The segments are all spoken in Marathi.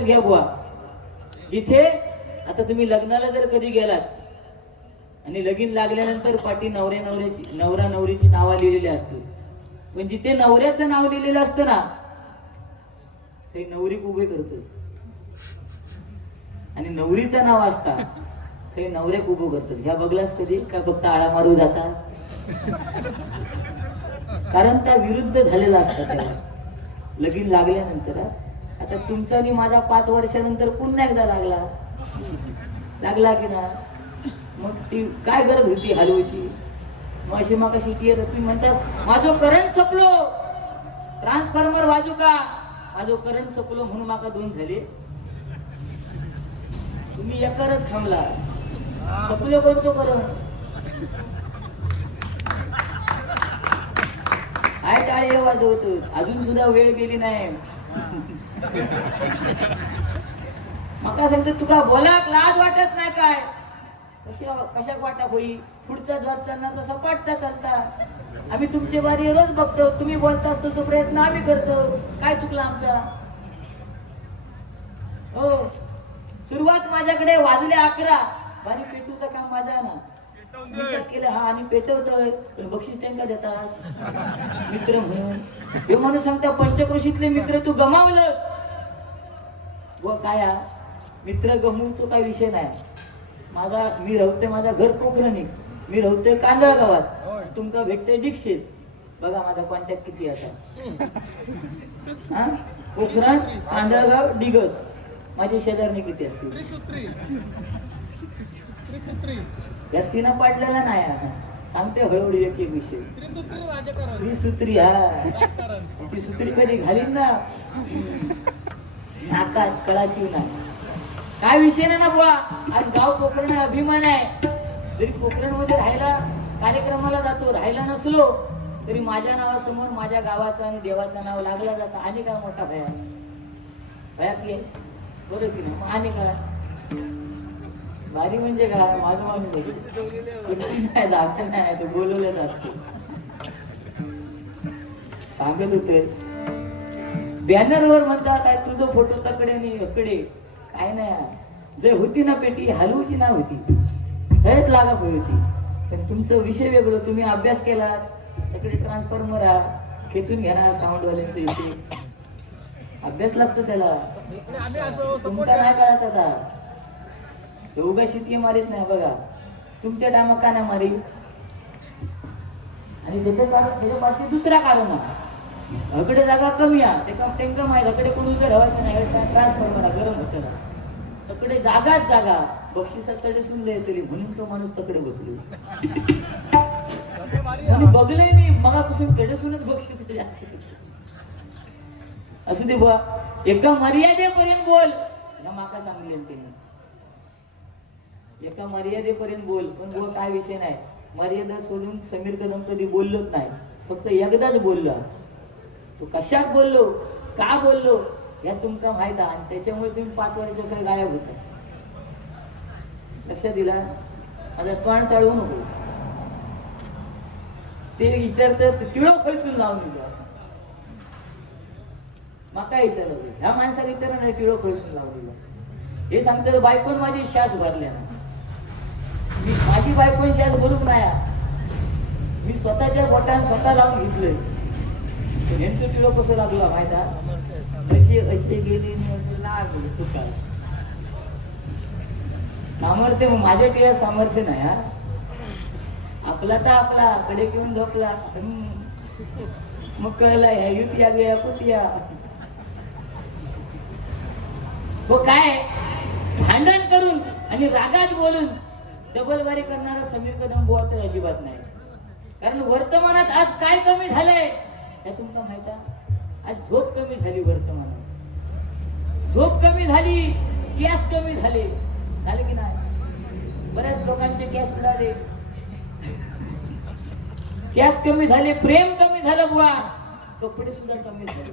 घ्या बुवा. जिथे आता तुम्ही लग्नाला जर कधी गेलात आणि लगीन लागल्यानंतर पाठी नवऱ्या नवऱ्याची नवरा नवरीची नावा लिहिलेली असते पण जिथे नवऱ्याचं नाव लिहिलेलं असतं ना ते नवरी उभे करत. आणि नवरीचं नाव असता ते नवऱ्याक उभं करतात ह्या बघलास कधी? का फक्त आळा मारू जातात कारण त्या विरुद्ध झालेला असतात त्याला लगीन लागल्यानंतर आता तुमचा आणि माझा पाच वर्षानंतर पुन्हा एकदा लागला. लागला की ना? मग ती काय गरज होती हलवायची? मग अशी मग कशी ती तुम्ही म्हणतास माझो करंट सपलो. ट्रान्सफॉर्मर वाजू का? माझो करंट सपलो म्हणून माका दोन झाले. तुम्ही एकरच थांबला. सपलो कोणतो करंट काय टाळी वाजवतो अजून सुद्धा वेळ गेली नाही. मका सांगते तुका बोलाक लाज वाटत नाही काय? कशा कशाक वाटा होई पुढचा जॉब चालणार तसा पाठता चालता. आम्ही तुमचे बारी रोज बघतो. तुम्ही बोलतास तसं प्रयत्न आम्ही करतो. काय चुकला आमचा? हो. सुरुवात माझ्याकडे वाजले अकरा. बारी पेटूचं काम माझा ना. केला हा आणि पेटवतोय. बक्षीस त्यांना देतात. मित्र म्हणून. हे म्हणून सांगता पंचक्रोशीतले मित्र तू गमावलं व काय? मित्र गमवूचो काय विषय नाही. माझा मी राहते माझा घर पोखरणी मी राहते कांदळ गावात. तुमका भेटते दीक्षित बघा माझा कॉन्टॅक्ट किती आता. हा? पोखरण कांदळगाव डिगस. माझे शेजारणी किती असतील? या तिनं पाडलेला नाही. सांगते हळूहळू एक एक विषय. त्रिसूत्री ही हा. ती सुत्री कधी घालीन ना? नाकात कळाची नाही. काय विषय नाही ना बुवा? आज गाव पोखरण अभिमान आहे. जरी पोखरणमध्ये राहायला कार्यक्रमाला जातो राहायला नसलो तरी माझ्या नावासमोर माझ्या गावाचं आणि देवाचं नाव लागलं जातं. आणि काय मोठा भया भया की बरं की ना मग आणि काय? भारी म्हणजे काय? माझं माणूस नाही. जागा नाही ते बोलवलं जात सांगत होते. बॅनरवर म्हणता काय तुझं फोटो तकडे नाही अकडे काय नाही. जर होती ना पेटी हलवूची ना होती. सगळ्यात लागा होती. पण तुमचं विषय वेगळं तुम्ही अभ्यास केला तिकडे ट्रान्सफॉर्मर हा खेचून घेणार साऊंडवाल्यांचं इथे. अभ्यास लागतो त्याला. तुमचा नाही कळत आता. उगा शिटी मारीत नाही बघा. तुमच्या टायमा का नाही मारी आणि त्याच्या कारण त्याच्या पाठी दुसरा कारण आहे. अकडे जागा कमी हा ते काम त्यांना माहीत अकडे कोण उजर हवायचं नाही. ट्रान्सफॉर्मरा गरम होतं तकडे जागाच जागा. बक्षिसात तडे सुनले तरी म्हणून तो माणूस तकडे बसलो. आणि बघलंय मी मगापासून तडे सुनत बक्षीस दिले. असू दे बुवा. एका मर्यादेपर्यंत बोल. ना माका सांगले त्यांनी एका मर्यादेपर्यंत बोल. पण बुवा काय विषय नाही. मर्यादा सोडून समीर कदम कधी बोललोच नाही. फक्त एकदाच बोललो. तो कशात बोललो? का बोललो? या तुमका माहीत आहे. आणि त्याच्यामुळे तुम्ही पाच वर्षाकडे गायब होता. लक्ष दिला माझा तोंड चाळवू नको. ते विचारतात तिळो खैसून लावून दिलं. माका विचारलं ह्या माणसाला विचारा नाही टिळो लावून दिला. हे सांगतात बायकोन माझी श्वास भरल्या ना. मी माझी बायकोन श्वास भरून नाही मी स्वतःच्या बोटाने स्वतः लावून घेतलंय. नेमकं तिला कसं लागला माहिता अशी अशी गेली आणि लागलं चुका सामर्थ्य मग माझ्या टिळा सामर्थ्य नाही हा? आपला तर आपला कडे घेऊन झोपला. मग कळलं ह्या युतिया गया या कुतिया. हो काय? भांडण करून आणि रागात बोलून डबलबारी करणारा समीर कदम बुवा तर अजिबात नाही. कारण वर्तमानात आज काय कमी झालंय? हे तुमका माहीत आज झोप कमी झाली वर्तमानात. झोप कमी झाली गॅस कमी झाले. झाले की नाही? बऱ्याच लोकांचे गॅस उडाले. गॅस कमी झाले प्रेम कमी झालं बुवा. कपडे सुद्धा कमी झाले.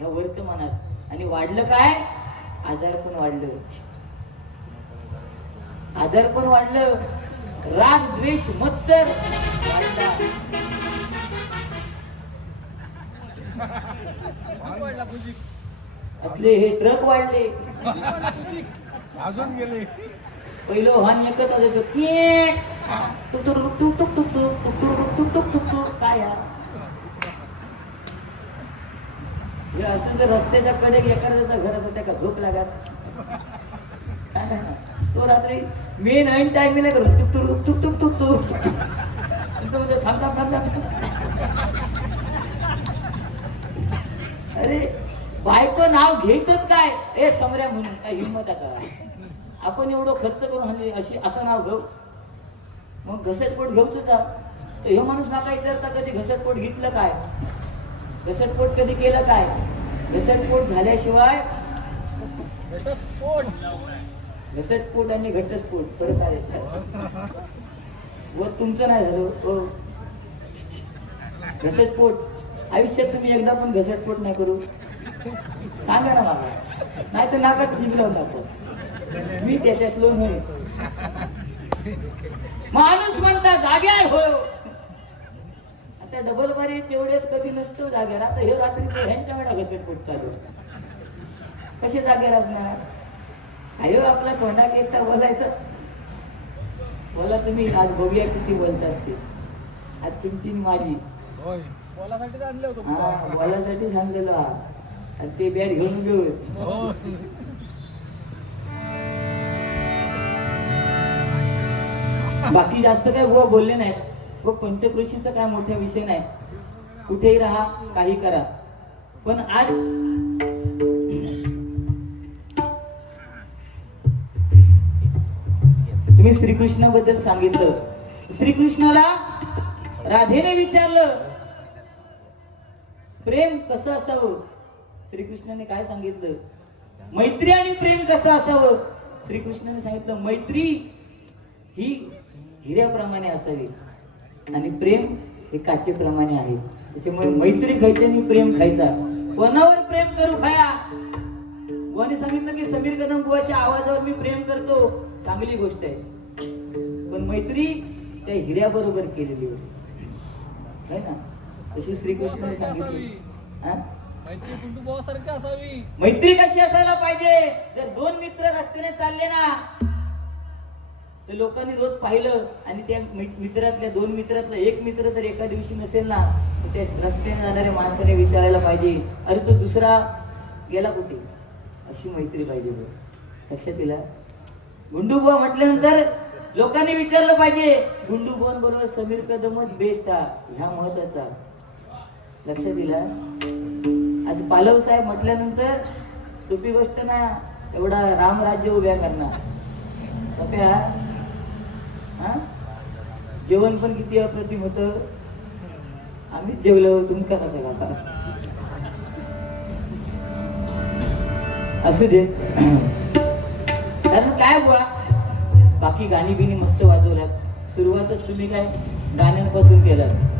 या वर्तमानात. आणि वाढलं काय? आजार पण वाढलं. आजार पण वाढलं. राग द्वेष मत्सर वाढला. असले हे ट्रक वाढले अजून गेले पहिलं वाहन एकच असायचं की टुक टुक टुक टुक टुक टुक टुक टुक टुक टुक टुक टुक काय हे असं जर रस्त्याच्या कडे एखाद्याचा घर असं त्या का झोप लागत. तो रात्री मेन ऐन टायमिंगला करू टुक टुक टुक टुक टुक टुक तो म्हणतो, थांब थांब थांब थांब अरे बायको नाव घेतच काय? ए समऱ्या म्हणून काय हिंमत आहे का? आपण एवढं खर्च करून हल्ली अशी असं नाव घेऊ? मग घसटपोट घेऊच तर हे माणूस माका विचारता कधी घसटपोट घेतलं काय? घसटपोट कधी केलं काय? घसटपोट झाल्याशिवाय घसटपोट. आणि घटस्फोट फरक आहे. व तुमचं नाही झालं घसटपोट. आयुष्यात तुम्ही एकदा पण घसटपोट नाही करू. सांगा ना मला. नाही तर नाकात जीभ लावून टाकतो मी त्याच्यातलो नाही. माणूस म्हणता जाग्यार हो. आता डबल बारी तेवढ्यात कधी नसतो जाग्यार आता हे रात्रीचे ह्यांच्या वेळा घसटपोट चालू कसे जागेर असणार आयो हो, आपला तोंडात येता बोलायचं. बोला तुम्ही आज बघूया किती बोलत असते आज तुमची माझी. होय. बोलासाठीच आणले होतो. आणि ते बॅट घेऊन घेऊ बाकी जास्त काय बुवा बोलले नाहीत व पंचकृषीचा काय मोठा विषय नाही. कुठेही राहा काही करा. पण आज तुम्ही श्रीकृष्णाबद्दल सांगितलं. श्रीकृष्णाला राधेने विचारलं. प्रेम कसं असावं? श्रीकृष्णाने काय सांगितलं? मैत्री आणि प्रेम कसं असावं? श्रीकृष्णाने सांगितलं मैत्री ही हिऱ्याप्रमाणे असावी. आणि प्रेम हे काचेप्रमाणे आहे. त्याच्यामुळे मैत्री खायची आणि प्रेम खायचा. कोणावर प्रेम करू खाया. कोणी सांगितलं की समीर कदम बुवाच्या आवाजावर मी प्रेम करतो. चांगली गोष्ट आहे. पण मैत्री त्या हिऱ्याबरोबर केलेली होती. है ना? तशी श्रीकृष्णाने सांगितली. हा? मैत्री कशी असायला पाहिजे? जर दोन मित्र रस्त्याने चालले ना तर लोकांनी रोज पाहिलं आणि त्या मित्रातल्या दोन मित्रातला एक मित्र जर एका दिवशी नसेल ना तर त्या रस्त्याने जाणाऱ्या माणसाने विचारायला पाहिजे अरे तो दुसरा गेला कुठे? अशी मैत्री पाहिजे बघ लक्षात येईल? गुंडूबुवा म्हटल्यानंतर लोकांनी विचारलं पाहिजे गुंडूबुवांबरोबर समीर कदमच बेस्ट हा ह्या महत्त्वाचा. लक्ष दिला. आज पालव साहेब म्हटल्यानंतर सोपी गोष्ट ना एवढा रामराज्य उभ्या करणार. सोप्या? हा? जेवण पण किती अप्रतिम होत. आम्ही जेवलो तुमका कसं का असू दे. कारण काय बुवा? बाकी गाणी बिनी मस्त वाजवल्यात. सुरुवातच तुम्ही काय गाण्यांपासून केलात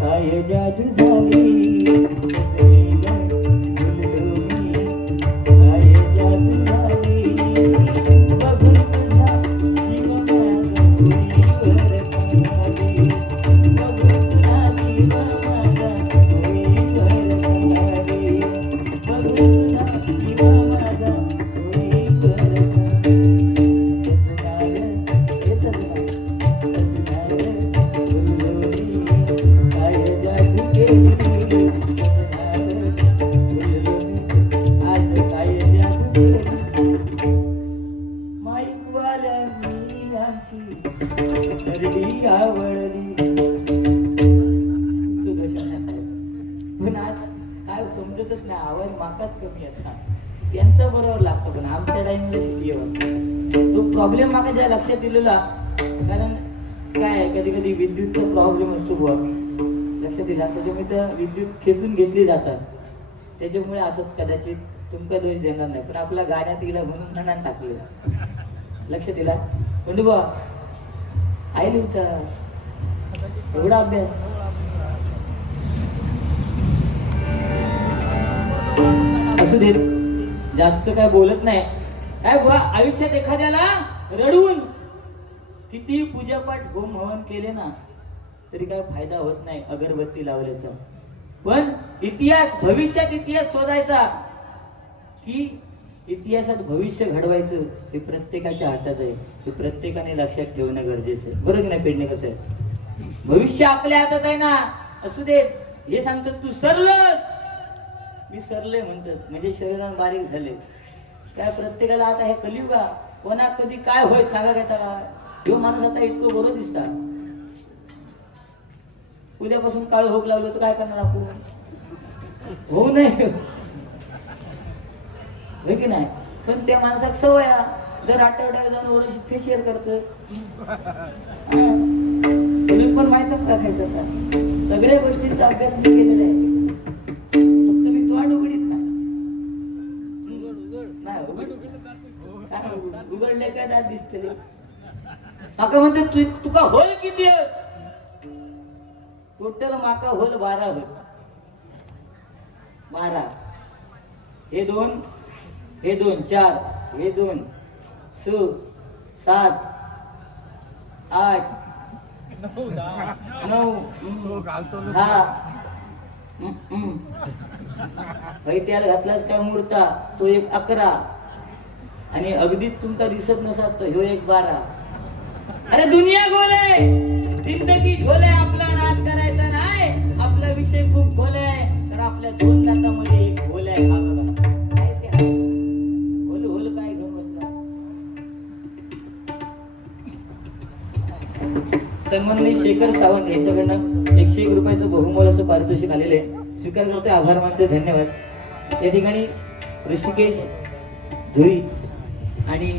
काय जादू झाली? आवडली. तुमचं दोष पण आज काय समजतच नाही आवाज माकाच कमी आता त्यांचा बरोबर लागतो पण आमच्या टाइमला शिटी वाजता तो प्रॉब्लेम माका ज्या लक्षात दिलेला. कारण काय कधी कधी विद्युतचा प्रॉब्लेम असतो बुवा. लक्षात दिला त्याच्यामुळे त्या विद्युत खेचून घेतली जातात. त्याच्यामुळे असं कदाचित तुमका दोष देणार नाही. पण आपल्या गाण्यात गेला म्हणून नणान टाकलं. लक्ष दिला बा आहे तुमचा एवढा अभ्यास. असू देत जास्त काय बोलत नाही. काय बुवा आयुष्यात एखाद्याला रडवून किती पूजापाठ होम हवन केले ना तरी काय फायदा होत नाही अगरबत्ती लावल्याचा. पण इतिहास भविष्यात इतिहास शोधायचा की इतिहासात भविष्य घडवायचं हे प्रत्येकाच्या हातात आहे. हे प्रत्येकाने लक्षात ठेवणं गरजेचं आहे. बरोबर नाही पेडणे कसं आहे? भविष्य आपल्या हातात आहे ना. असू दे. हे सांगतात तू सरलस मी सरले म्हणतात. म्हणजे शरीरात बारीक झाले. काय प्रत्येकाला आता हे कलियुगा कोणा कधी काय होय सांगा घेता. त्याला माणूस आता इतकं बरं दिसता. उद्यापासून काळ होक लावलं तर काय करणार आपण? होऊ नये. होय की नाही? पण त्या माणसाक सवय हा. दर आठवड्याला जाऊन वर्ष फेशियल करतोय. तुम्ही पण माहीत का खायचं का सगळ्या गोष्टींचा अभ्यास मी केलेला आहे. फक्त मी तो उघडीत नाही. उघड. उघडले काय दात दिसते माका म्हणते तुका होल किती टोटल माका होल बारा होत बारा. हे दोन हे दोन चार हे दोन स सात आठ नऊ दहा. त्याला घातलाच काय मूर्ता? तो एक अकरा. आणि अगदीच तुमका दिसत नसात तो ह्यो एक बारा. अरे दुनिया गोल! जिंदगी झोल आपला नाच करायचा नाही. आपला विषय खूप खोल आहे तर आपल्या दोन दातामध्ये एक खोल आहे. सन्माननीय शेखर सावंत यांच्याकडनं एकशे एक रुपयाचं बहुमोल असं पारितोषिक आलेलं आहे. स्वीकार करतोय आभार मानते धन्यवाद. या ठिकाणी ऋषिकेश धुरी आणि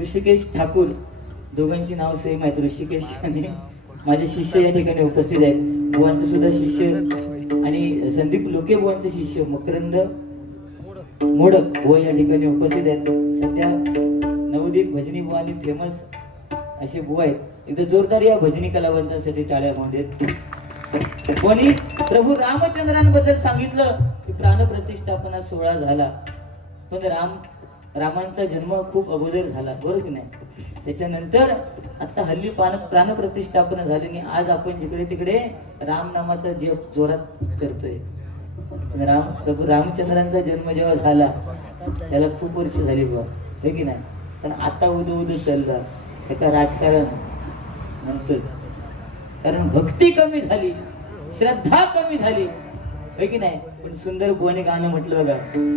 ऋषिकेश ठाकूर दोघांची नाव सेम आहेत. ऋषिकेश आणि माझे शिष्य या ठिकाणी उपस्थित आहेत. बुवांचे सुद्धा शिष्य आणि संदीप लोके बुवांचे शिष्य मकरंद मोडक बुवा या ठिकाणी उपस्थित आहेत. सध्या नवदीप भजनी बुवा आणि फेमस असे बुवा आहेत. एकदा जोरदार या भजनी कलावंतांसाठी टाळ्या होऊन देत. कोणी प्रभू रामचंद्रांबद्दल सांगितलं की प्राणप्रतिष्ठापना सोहळा झाला. पण राम रामांचा जन्म खूप अगोदर झाला बरोबर की नाही? त्याच्यानंतर आता हल्ली पान प्राणप्रतिष्ठापना झाली आणि आज आपण जिकडे तिकडे रामनामाचा जप जोरात करतोय. राम प्रभू रामचंद्रांचा जन्म जेव्हा झाला त्याला खूप वर्ष झाली बा हे की नाही? पण आता उदो उदो चालला. एका राजकारण? नंतर कारण भक्ती कमी झाली. श्रद्धा कमी झाली. की नाही? पण सुंदर कोणी गाणं म्हटलं बघा.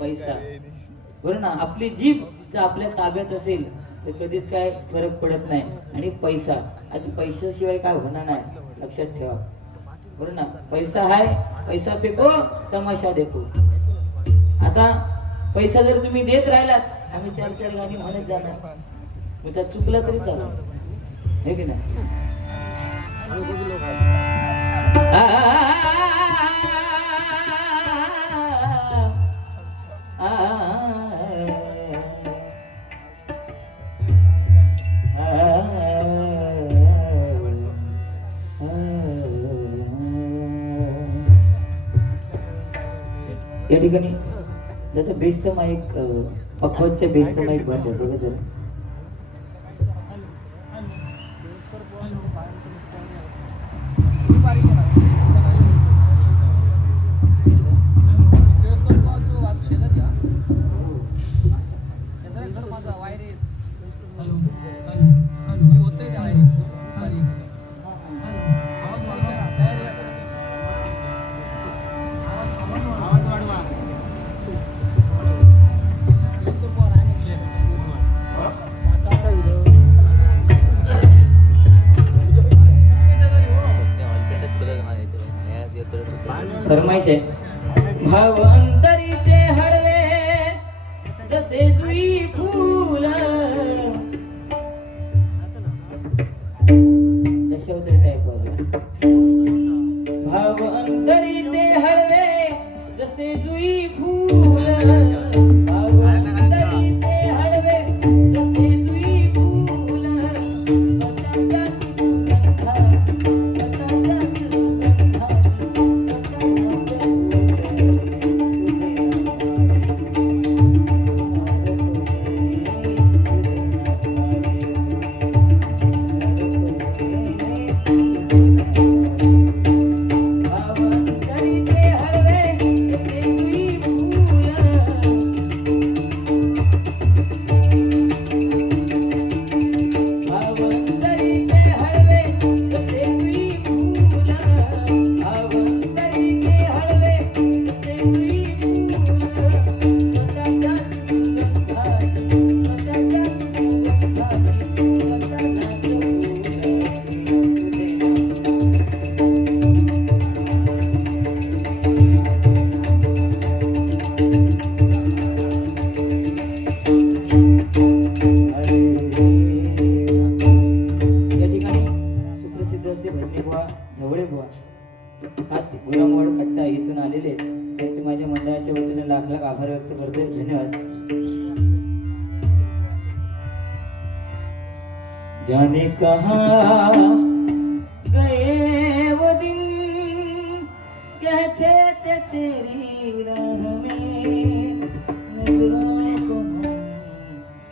पैसा. बरं ना आपली जीभ जर आपल्या ताब्यात असेल तर कधीच काय फरक पडत नाही. आणि पैसा आज पैशाशिवाय काय होणार नाही लक्षात ठेवा. बरं ना पैसा हाय पैसा फेको तमाशा देखो. आता पैसा जर तुम्ही देत राहिलात आम्ही चार चार गाणी म्हणत जाणार. मग त्यात चुकलं तरी चालू हे की नाही? या ठिकाणी दादा बेस्टचं माईक पखवतच्या बेस्टचं माईक बंद आहे बघा जरा. माझा वायरे ठेवले टाईप भाव अंतरी रहते तेरी राह में नजरों को हम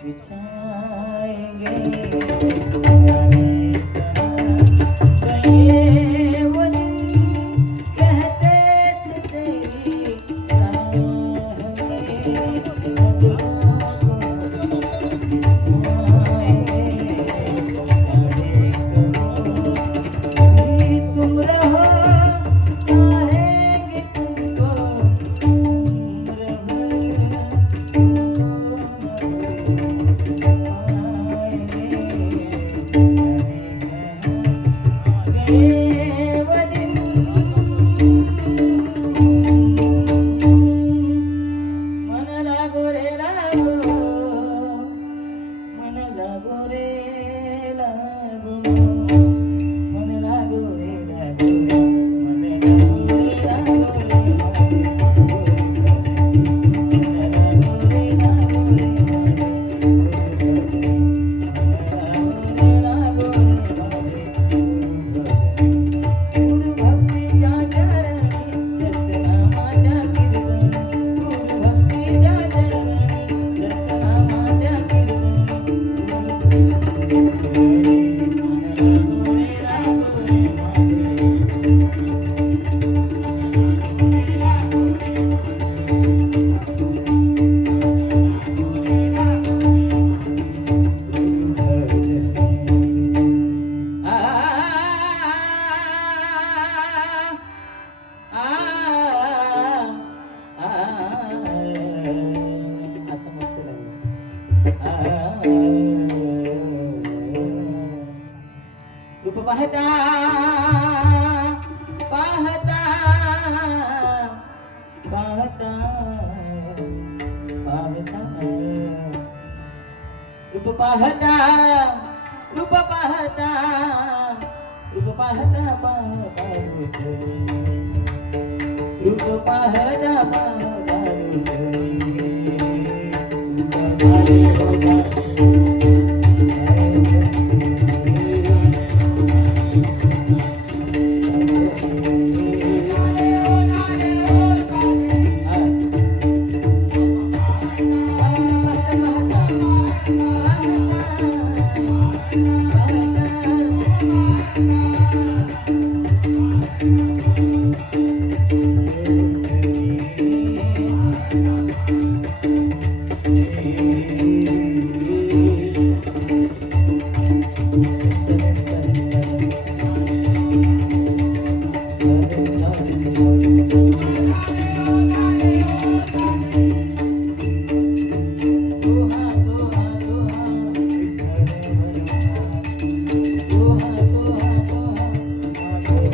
बिछाएंगे।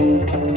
Música